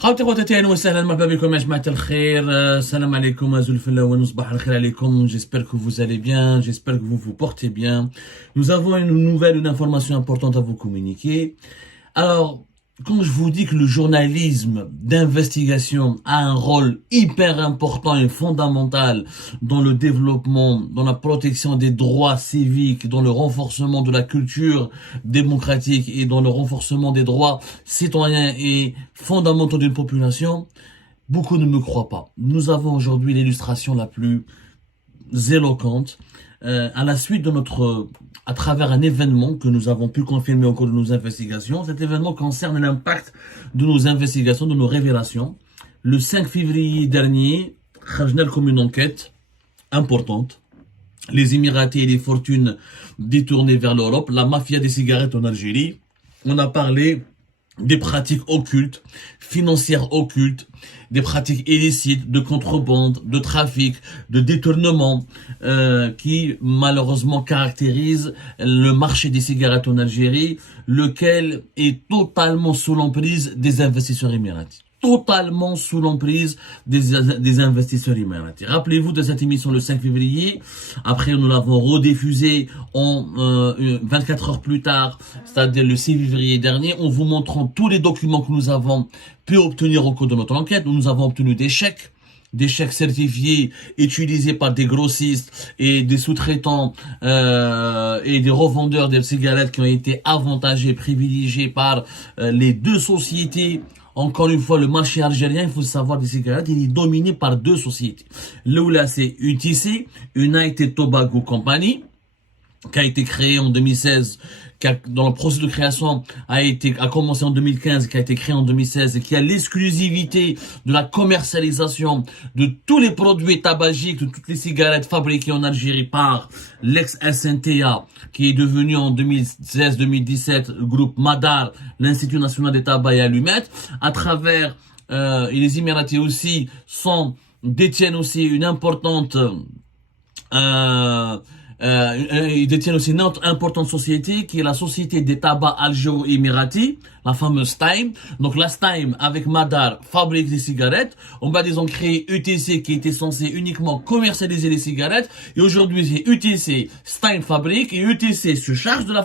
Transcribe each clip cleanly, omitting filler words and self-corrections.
خوتي خواتاتي اهلا وسهلا مرحبا بكم يا جماعه الخير. السلام عليكم ازول الفلاوين وصباح الخير عليكم. J'espère que vous allez bien, j'espère que vous vous portez bien. Nous avons une information importante à vous communiquer. Alors, quand je vous dis que le journalisme d'investigation a un rôle hyper important et fondamental dans le développement, dans la protection des droits civiques, dans le renforcement de la culture démocratique et dans le renforcement des droits citoyens et fondamentaux d'une population, beaucoup ne me croient pas. Nous avons aujourd'hui l'illustration la plus éloquente à la suite de à travers un événement que nous avons pu confirmer au cours de nos investigations. Cet événement concerne l'impact de nos investigations, de nos révélations. Le 5 février dernier, Kharjna comme une enquête importante. Les Émiratis et les fortunes détournées vers l'Europe, la mafia des cigarettes en Algérie. On a parlé des pratiques occultes, financières occultes, des pratiques illicites, de contrebande, de trafic, de détournement, qui malheureusement caractérisent le marché des cigarettes en Algérie, lequel est totalement sous l'emprise des investisseurs émiratis. Totalement sous l'emprise des investisseurs émiratis. Rappelez-vous de cette émission le 5 février. Après, nous l'avons rediffusée 24 heures plus tard, c'est-à-dire le 6 février dernier, en vous montrant tous les documents que nous avons pu obtenir au cours de notre enquête. Nous avons obtenu des chèques certifiés utilisés par des grossistes et des sous-traitants et des revendeurs de cigarettes qui ont été avantagés, privilégiés par les deux sociétés. Encore une fois, le marché algérien, il faut savoir, des cigarettes, il est dominé par deux sociétés. L'oula, c'est UTC, United Tobacco Company, qui a été créée en 2016, dont le processus de création a commencé en 2015, qui a été créé en 2016 et qui a l'exclusivité de la commercialisation de tous les produits tabagiques, de toutes les cigarettes fabriquées en Algérie par l'ex-SNTA, qui est devenu en 2016-2017 le groupe Madar, l'Institut National des Tabacs et Allumettes, à travers, et les Émiratis aussi détiennent aussi une importante, ils détiennent aussi une autre importante société qui est la société des tabacs algéro-émiratis, la fameuse Time. Donc la Time avec Madar fabrique des cigarettes. Ils ont créé UTC qui était censé uniquement commercialiser les cigarettes. Et aujourd'hui c'est UTC, Time fabrique et UTC se charge de la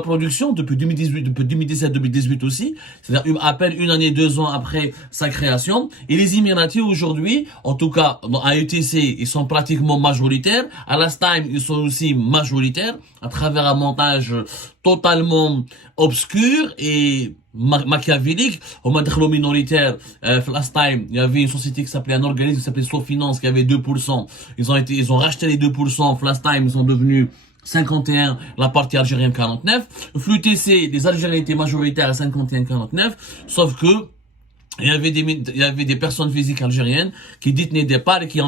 production depuis 2018, depuis 2017-2018 aussi. C'est-à-dire à peine une année, 2 ans après sa création. Et les Émiratis aujourd'hui, en tout cas à UTC, ils sont pratiquement majoritaires. À la Time, ils sont aussi majoritaires à travers un montage totalement obscur et machiavélique. Au moment minoritaire, last time, il y avait une société qui s'appelait, un organisme qui s'appelait Sofinance qui avait 2%. Ils ont racheté les 2%. Last time, ils sont devenus 51, la partie algérienne 49. FLUTC, les Algériens étaient majoritaires à 51-49, sauf que il y avait des personnes physiques algériennes qui détenaient des parts et qui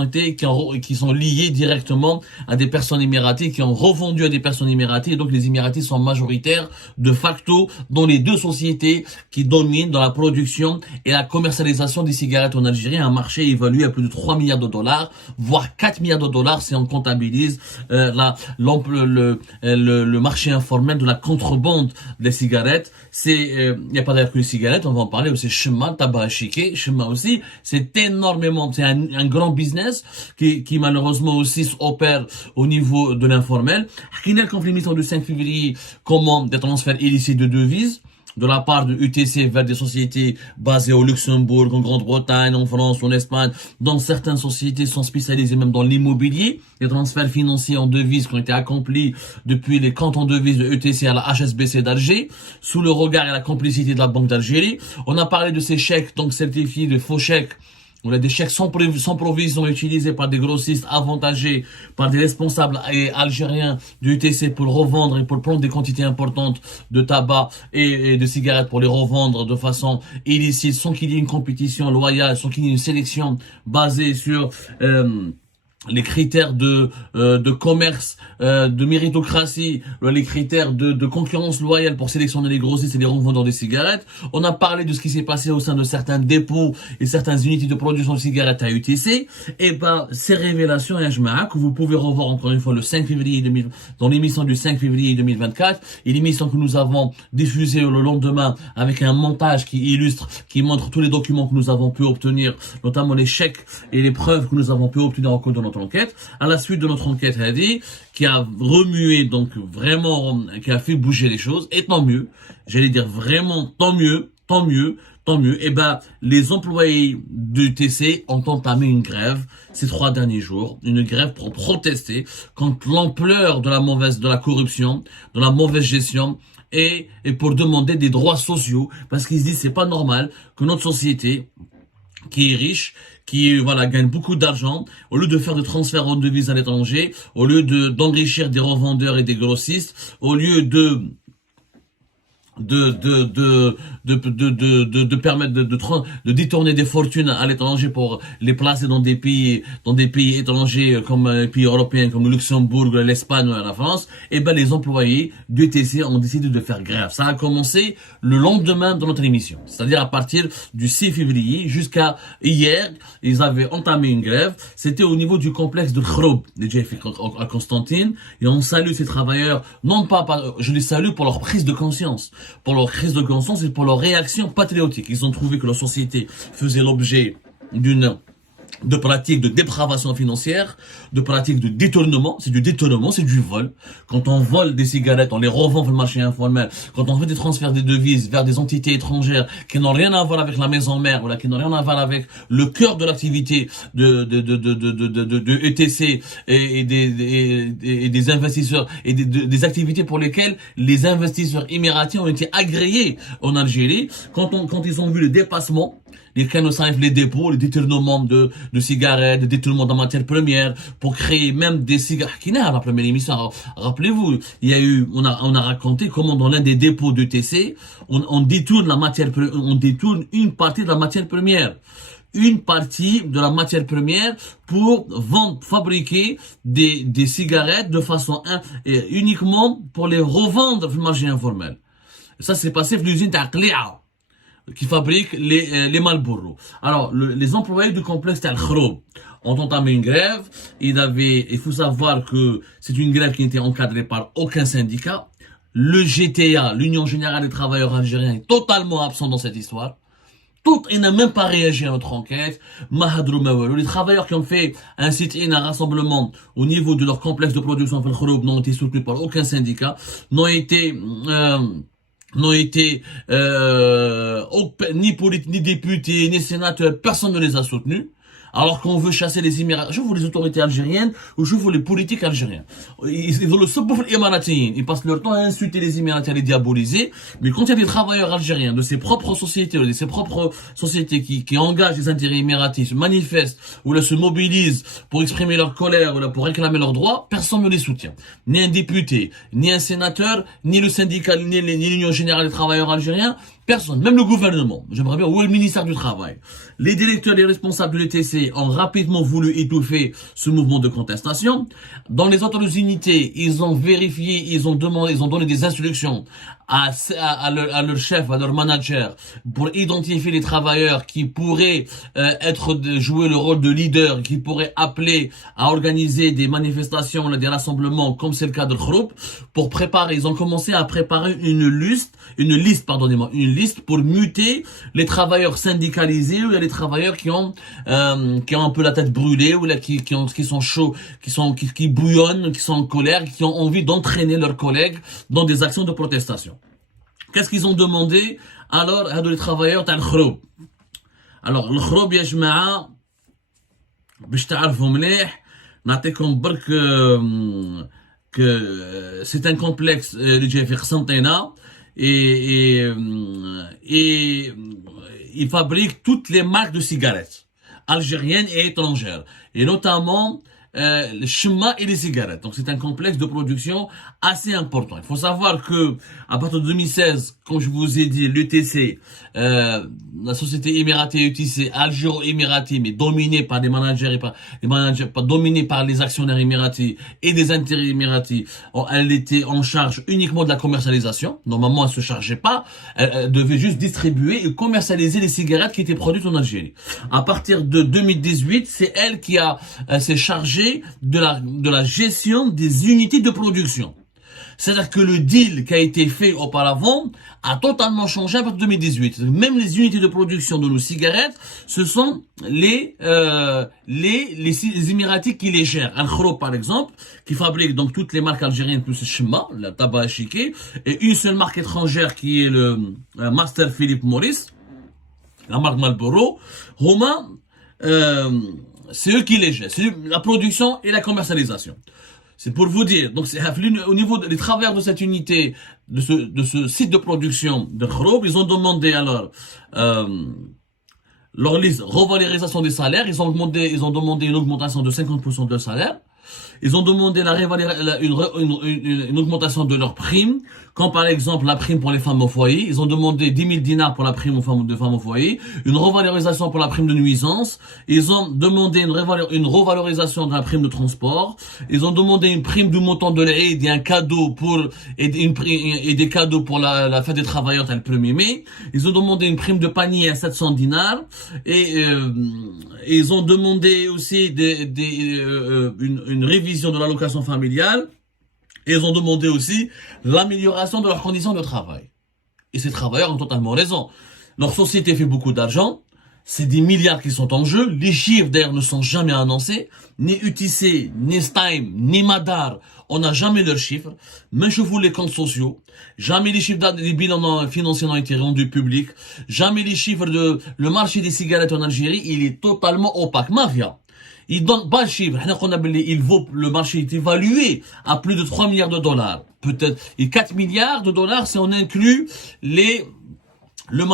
sont liées directement à des personnes émiraties, qui ont revendu à des personnes émiraties. Et donc les Émiratis sont majoritaires de facto dans les deux sociétés qui dominent dans la production et la commercialisation des cigarettes en Algérie, un marché évalué à plus de 3 milliards de dollars, voire 4 milliards de dollars si on comptabilise le marché informel de la contrebande des cigarettes. Il n'y a pas d'ailleurs que les cigarettes, on va en parler aussi, chemin, tabac chiqué, chemin aussi, c'est énormément, c'est un grand business qui malheureusement aussi opère au niveau de l'informel. Le conflit du 5 février, comment des transferts illicites de devises de la part de UTC vers des sociétés basées au Luxembourg, en Grande-Bretagne, en France, en Espagne, dont certaines sociétés sont spécialisées même dans l'immobilier. Les transferts financiers en devises qui ont été accomplis depuis les comptes en devises de UTC à la HSBC d'Alger, sous le regard et la complicité de la Banque d'Algérie. On a parlé de ces chèques, donc certifiés, de faux chèques. On a des chèques sans provision utilisés par des grossistes avantagés par des responsables algériens du UTC pour revendre et pour prendre des quantités importantes de tabac et de cigarettes pour les revendre de façon illicite, sans qu'il y ait une compétition loyale, sans qu'il y ait une sélection basée sur les critères de commerce, de méritocratie, les critères de concurrence loyale pour sélectionner les grossistes et les revendeurs de cigarettes. On a parlé de ce qui s'est passé au sein de certains dépôts et certaines unités de production de cigarettes à UTC. Et ben, ces révélations, que vous pouvez revoir encore une fois le 5 février 2000, dans l'émission du 5 février 2024, et l'émission que nous avons diffusée le lendemain avec un montage qui illustre, qui montre tous les documents que nous avons pu obtenir, notamment les chèques et les preuves que nous avons pu obtenir au cours de notre enquête. À la suite de notre enquête, qui a remué, donc vraiment, qui a fait bouger les choses, et tant mieux, j'allais dire vraiment tant mieux, tant mieux, tant mieux. Et ben, les employés du TC ont entamé une grève ces 3 derniers jours, une grève pour protester contre l'ampleur de la corruption, de la mauvaise gestion, et pour demander des droits sociaux, parce qu'ils se disent c'est pas normal que notre société, qui est riche, qui voilà gagne beaucoup d'argent, au lieu de faire des transferts en devises à l'étranger, au lieu d'enrichir des revendeurs et des grossistes, au lieu de permettre de détourner des fortunes à l'étranger pour les placer dans des pays étrangers comme les pays européens comme le Luxembourg, l'Espagne ou la France, et ben les employés du TC ont décidé de faire grève. Ça a commencé le lendemain de notre émission, c'est-à-dire à partir du 6 février jusqu'à hier, ils avaient entamé une grève. C'était au niveau du complexe de Khroub, à Constantine, et on salue ces travailleurs, non pas, je les salue pour leur prise de conscience, et pour leur réaction patriotique. Ils ont trouvé que leur société faisait l'objet de pratiques de dépravation financière, de pratiques de détournement. C'est du détournement, c'est du vol. Quand on vole des cigarettes, on les revend sur le marché informel. Quand on fait des transferts des devises vers des entités étrangères qui n'ont rien à voir avec la maison mère, ou là, qui n'ont rien à voir avec le cœur de l'activité de ETC et des investisseurs et des activités pour lesquelles les investisseurs émiratis ont été agréés en Algérie. Quand ils ont vu le dépassement, les dépôts, les détournements de cigarettes, des détournements de matières premières, pour créer même des cigarettes. La première émission, rappelez-vous, on a raconté comment dans l'un des dépôts de TC, on détourne une partie de la matière première. Une partie de la matière première pour fabriquer des cigarettes de façon uniquement pour les revendre sur le marché informel. Ça s'est passé dans l'usine d'Aqli'a, qui fabrique les Marlboro. Alors, les employés du complexe Al Khroub ont entamé une grève. Il faut savoir que c'est une grève qui n'était encadrée par aucun syndicat. Le GTA, l'Union Générale des Travailleurs Algériens, est totalement absent dans cette histoire. Il n'a même pas réagi à notre enquête. Les travailleurs qui ont fait un sit-in, un rassemblement au niveau de leur complexe de production Al Khroub n'ont été soutenus par aucun syndicat, n'ont été ni députés, ni sénateurs, personne ne les a soutenus. Alors qu'on veut chasser les Émirats, je veux les autorités algériennes ou je veux les politiques algériens. Ils veulent le sabbouf l'émiratin. Ils passent leur temps à insulter les Émiratis, à les diaboliser. Mais quand il y a des travailleurs algériens de ses propres sociétés, qui engagent les intérêts émiratis, se manifestent ou là se mobilisent pour exprimer leur colère ou là pour réclamer leurs droits, personne ne les soutient. Ni un député, ni un sénateur, ni le syndicat, ni l'Union Générale des Travailleurs Algériens. Personne, même le gouvernement, j'aimerais bien, où est le ministère du Travail? Les directeurs et les responsables de l'ETC ont rapidement voulu étouffer ce mouvement de contestation. Dans les autres unités, ils ont vérifié, ils ont donné des instructions à leur chef, à leur manager, pour identifier les travailleurs qui pourraient jouer le rôle de leader, qui pourraient appeler à organiser des manifestations, des rassemblements, comme c'est le cas de Khroub, ils ont commencé à préparer une liste pour muter les travailleurs syndicalisés, ou les travailleurs qui ont un peu la tête brûlée, ou qui sont chauds, qui bouillonnent, qui sont en colère, qui ont envie d'entraîner leurs collègues dans des actions de protestation. Qu'est-ce qu'ils ont demandé? Alors, à les travailleurs t'as le Khroub. Alors, le Khroub, ya jma'a, باش تعرفوا مليح, نعطيكم برك que c'est un complexe اللي جاي في قسنطينة, et il fabrique toutes les marques de cigarettes algériennes et étrangères, et notamment le chema et les cigarettes. Donc c'est un complexe de production assez important. Il faut savoir que à partir de 2016, comme je vous ai dit, l'UTC, la société émiratée UTC, algéro-émiratie, mais dominée par des managers pas dominée par les actionnaires émiratis et des intérêts émiratis, elle était en charge uniquement de la commercialisation. Normalement, elle se chargeait pas. Elle devait juste distribuer et commercialiser les cigarettes qui étaient produites en Algérie. À partir de 2018, c'est elle qui s'est chargée de la gestion des unités de production. C'est-à-dire que le deal qui a été fait auparavant a totalement changé à partir de 2018. Même les unités de production de nos cigarettes, ce sont les Émiratis qui les gèrent. Al-Khroub, par exemple, qui fabrique donc toutes les marques algériennes plus Shema, le tabac chiqué, et une seule marque étrangère qui est le Master Philip Morris, la marque Marlboro. Homa, c'est eux qui les gèrent. C'est la production et la commercialisation. C'est pour vous dire. Donc, au niveau des travailleurs de cette unité, de ce site de production de Khroub, ils ont demandé alors leur liste revalorisation des salaires. Ils ont demandé une augmentation de 50% de leur salaire. Ils ont demandé une augmentation de leurs primes, comme par exemple la prime pour les femmes au foyer. Ils ont demandé 10 000 dinars pour la prime aux femmes au foyer, une revalorisation pour la prime de nuisance. Ils ont demandé une revalorisation de la prime de transport. Ils ont demandé une prime du montant de l'aide et un cadeau et des cadeaux pour la fête des travailleurs le 1er mai. Ils ont demandé une prime de panier à 700 dinars et ils ont demandé aussi une révision de l'allocation familiale, et ils ont demandé aussi l'amélioration de leurs conditions de travail. Et ces travailleurs ont totalement raison. Leur société fait beaucoup d'argent, c'est des milliards qui sont en jeu, les chiffres d'ailleurs ne sont jamais annoncés, ni UTC, ni Stime, ni Madar, on n'a jamais leurs chiffres, même chez vous les comptes sociaux, jamais les chiffres des bilans financiers n'ont été rendus publics, jamais les chiffres le marché des cigarettes en Algérie, il est totalement opaque. Mafia. Il donne pas le chiffre. Le marché est évalué à plus de 3 milliards de dollars. Peut-être, et 4 milliards de dollars si on inclut le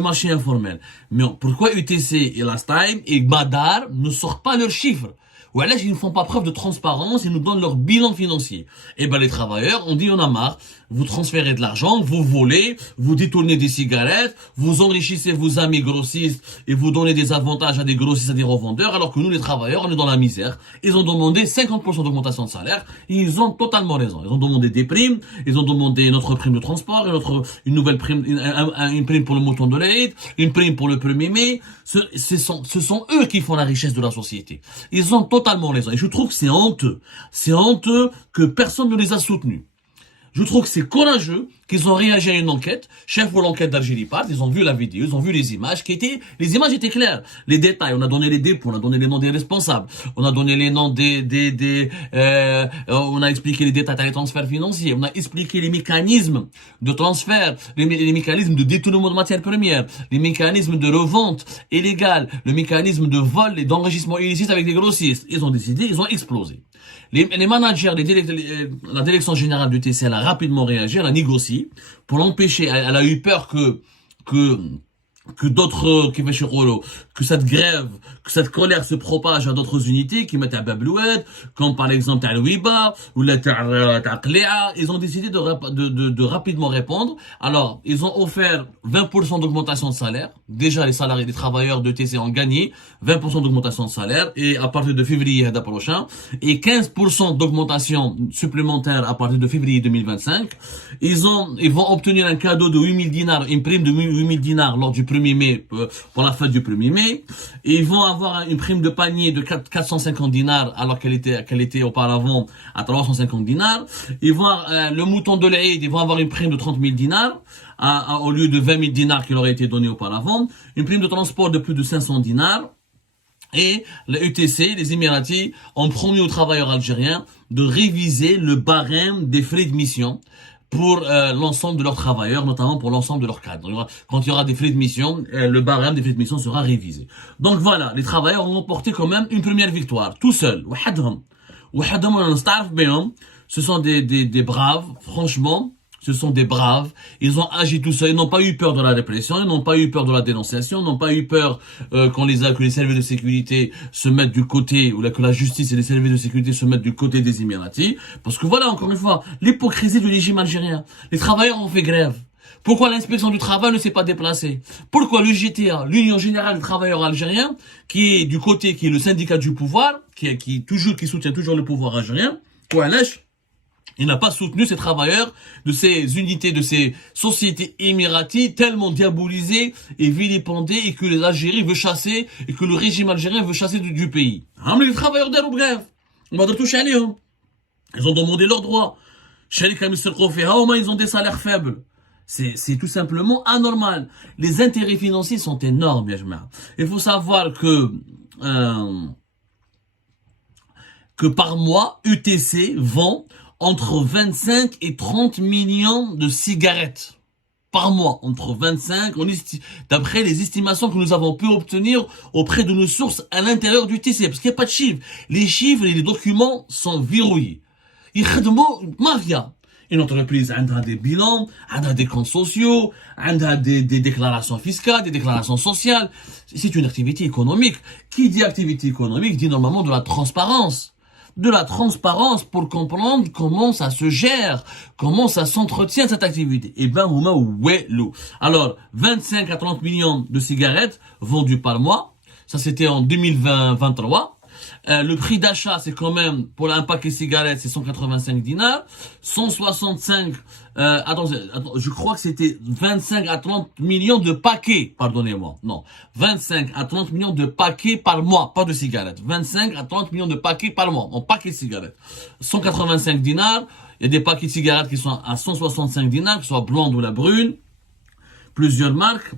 marché informel. Mais pourquoi UTC et Last Time et Badar ne sortent pas leurs chiffres? Ou alors ils ne font pas preuve de transparence, ils nous donnent leur bilan financier. Et ben les travailleurs, on dit on a marre, vous transférez de l'argent, vous volez, vous détournez des cigarettes, vous enrichissez vos amis grossistes et vous donnez des avantages à des grossistes, à des revendeurs, alors que nous les travailleurs, on est dans la misère. Ils ont demandé 50% d'augmentation de salaire, et ils ont totalement raison. Ils ont demandé des primes, ils ont demandé une autre prime de transport, une nouvelle prime, une prime pour le mouton de l'aide, une prime pour le 1er mai. Ce sont eux qui font la richesse de la société. Ils ont totalement raison. Et je trouve que c'est honteux. C'est honteux que personne ne les a soutenus. Je trouve que c'est courageux qu'ils ont réagi à une enquête. Chef pour l'enquête d'Algérie Part, ils ont vu la vidéo, ils ont vu les images les images étaient claires. Les détails, on a donné les dépôts, on a donné les noms des responsables, on a donné les noms on a expliqué les détails des transferts financiers, on a expliqué les mécanismes de transfert, les mécanismes de détournement de matières premières, les mécanismes de revente illégale, le mécanisme de vol et d'enrichissement illicite avec des grossistes. Ils ont décidé, ils ont explosé. Les managers, la direction générale du TC, elle a rapidement réagi, elle a négocié pour l'empêcher. Elle a eu peur que d'autres que cette grève, que cette colère se propage à d'autres unités qui mettent à Babloued, comme par exemple Talouiba ou la Taqléa. Ils ont décidé de rapidement répondre. Alors, ils ont offert 20% d'augmentation de salaire. Déjà, les salariés, les travailleurs de TC ont gagné 20% d'augmentation de salaire, et à partir de février prochain, et 15% d'augmentation supplémentaire à partir de février 2025. Ils vont obtenir un cadeau de 8000 dinars, une prime de 8000 dinars lors du 1er mai, pour la fête du 1er mai. Et ils vont avoir une prime de panier de 450 dinars, alors qu'elle était auparavant à 350 dinars. Ils vont, le mouton de l'Aïd, ils vont avoir une prime de 30 000 dinars, au lieu de 20 000 dinars qui leur a été donné auparavant. Une prime de transport de plus de 500 dinars. Et le UTC, les Émiratis, ont promis aux travailleurs algériens de réviser le barème des frais de mission pour l'ensemble de leurs travailleurs, notamment pour l'ensemble de leurs cadres. Quand il y aura des frais de mission, le barème des frais de mission sera révisé. Donc voilà, les travailleurs ont remporté quand même une première victoire, tout seuls. Ce sont des braves, franchement. Ce sont des braves. Ils ont agi tout seuls. Ils n'ont pas eu peur de la répression. Ils n'ont pas eu peur de la dénonciation. Ils n'ont pas eu peur que les services de sécurité se mettent du côté, ou que la justice et les services de sécurité se mettent du côté des Émiratis. Parce que voilà, encore une fois, l'hypocrisie du régime algérien. Les travailleurs ont fait grève. Pourquoi l'inspection du travail ne s'est pas déplacée? Pourquoi le GTA, l'Union Générale des Travailleurs Algériens, qui est du côté, qui est le syndicat du pouvoir, qui soutient toujours le pouvoir algérien, il n'a pas soutenu ces travailleurs de ces unités, de ces sociétés émiraties tellement diabolisées et vilipendées et que les Algériens veulent chasser et que le régime algérien veut chasser du pays. Les travailleurs d'Air bref. On va toucher à eux. Ils ont demandé leurs droits. Ils ont des salaires faibles. C'est tout simplement anormal. Les intérêts financiers sont énormes, il faut savoir que par mois, UTC vend entre 25 et 30 millions de cigarettes par mois. Entre 25, d'après les estimations que nous avons pu obtenir auprès de nos sources à l'intérieur du TC, parce qu'il n'y a pas de chiffres. Les chiffres et les documents sont verrouillés. Ils khadmou mafia. Une entreprise a des bilans, a des comptes sociaux, a des déclarations fiscales, des déclarations sociales. C'est une activité économique. Qui dit activité économique dit normalement de la transparence. De la transparence pour comprendre comment ça se gère, comment ça s'entretient cette activité. Eh ben, alors, 25 à 30 millions de cigarettes vendues par mois. Ça, c'était en 2023. Le prix d'achat, c'est quand même, pour un paquet de cigarettes, c'est 185 dinars. 165, je crois que c'était 25 à 30 millions de paquets, pardonnez-moi. Non, 25 à 30 millions de paquets par mois, pas de cigarettes. 25 à 30 millions de paquets par mois, en paquet de cigarettes. 185 dinars, il y a des paquets de cigarettes qui sont à 165 dinars, que ce soit blonde ou la brune. Plusieurs marques.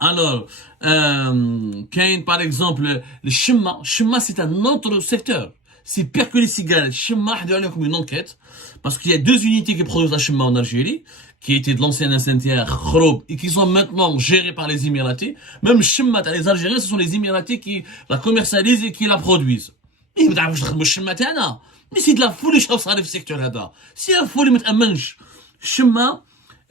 Alors, par exemple, le Shimma. Shimma, c'est un autre secteur. C'est pire que les cigarettes. Shimma, il y a une enquête. Parce qu'il y a deux unités qui produisent la Shimma en Algérie, qui étaient de l'ancienne incendiaire Khroub, et qui sont maintenant gérées par les Émiratis. Même Shimma, les Algériens, ce sont les Émiratis qui la commercialisent et qui la produisent. Mais c'est de la folie, je trouve ça, le secteur là. C'est la folie, mais Shimma,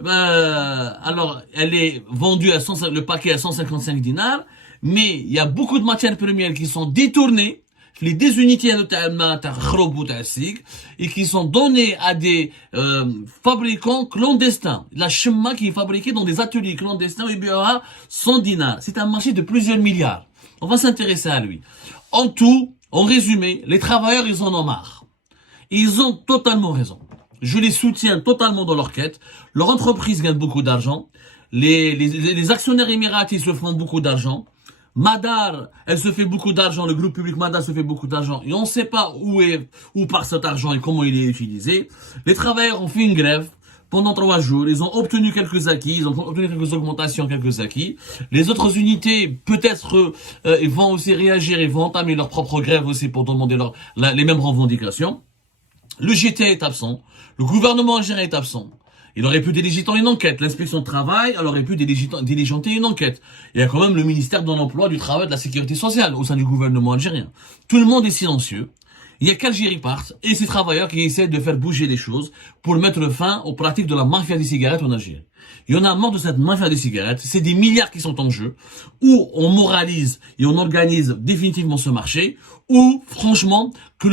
alors, elle est vendue à le paquet à 155 dinars, mais il y a beaucoup de matières premières qui sont détournées, les désunités et qui sont données à des fabricants clandestins. La Shimma qui est fabriquée dans des ateliers clandestins, il y aura 100 dinars. C'est un marché de plusieurs milliards. On va s'intéresser à lui. En tout, en résumé, les travailleurs, ils en ont marre. Ils ont totalement raison. Je les soutiens totalement dans leur quête. Leur entreprise gagne beaucoup d'argent. Les actionnaires émiratis se font beaucoup d'argent. Madar, elle se fait beaucoup d'argent. Le groupe public Madar se fait beaucoup d'argent. Et on ne sait pas où part cet argent et comment il est utilisé. Les travailleurs ont fait une grève pendant 3 jours. Ils ont obtenu quelques acquis. Ils ont obtenu quelques augmentations, quelques acquis. Les autres unités, peut-être, ils vont aussi réagir. Ils vont entamer leur propre grève aussi pour demander les mêmes revendications. Le GTA est absent. Le gouvernement algérien est absent. Il aurait pu diligenter une enquête. L'inspection de travail, elle aurait pu diligenter une enquête. Il y a quand même le ministère de l'Emploi, du Travail et de la Sécurité sociale au sein du gouvernement algérien. Tout le monde est silencieux. Il y a qu'Algérie parte et ces travailleurs qui essaient de faire bouger les choses pour mettre fin aux pratiques de la mafia des cigarettes en Algérie. Il y en a marre de cette mafia des cigarettes. C'est des milliards qui sont en jeu. Ou on moralise et on organise définitivement ce marché, ou franchement que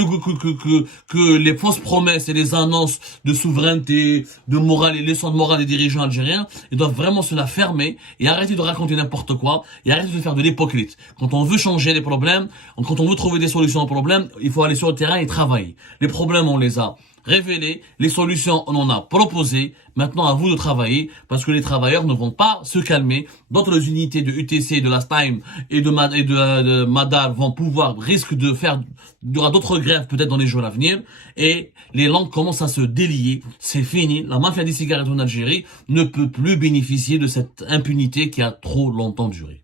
les fausses promesses et les annonces de souveraineté, de morale et leçons de morale des dirigeants algériens, ils doivent vraiment se la fermer et arrêter de raconter n'importe quoi et arrêter de faire de l'hypocrite. Quand on veut changer les problèmes, quand on veut trouver des solutions aux problèmes, il faut aller sur le terrain et travailler. Les problèmes, on les a révélés, les solutions, on en a proposé. Maintenant, à vous de travailler, parce que les travailleurs ne vont pas se calmer. D'autres unités de UTC, de la Time et de Madar risquent de faire, il y aura d'autres grèves peut-être dans les jours à venir, et les langues commencent à se délier. C'est fini. La mafia des cigarettes en Algérie ne peut plus bénéficier de cette impunité qui a trop longtemps duré.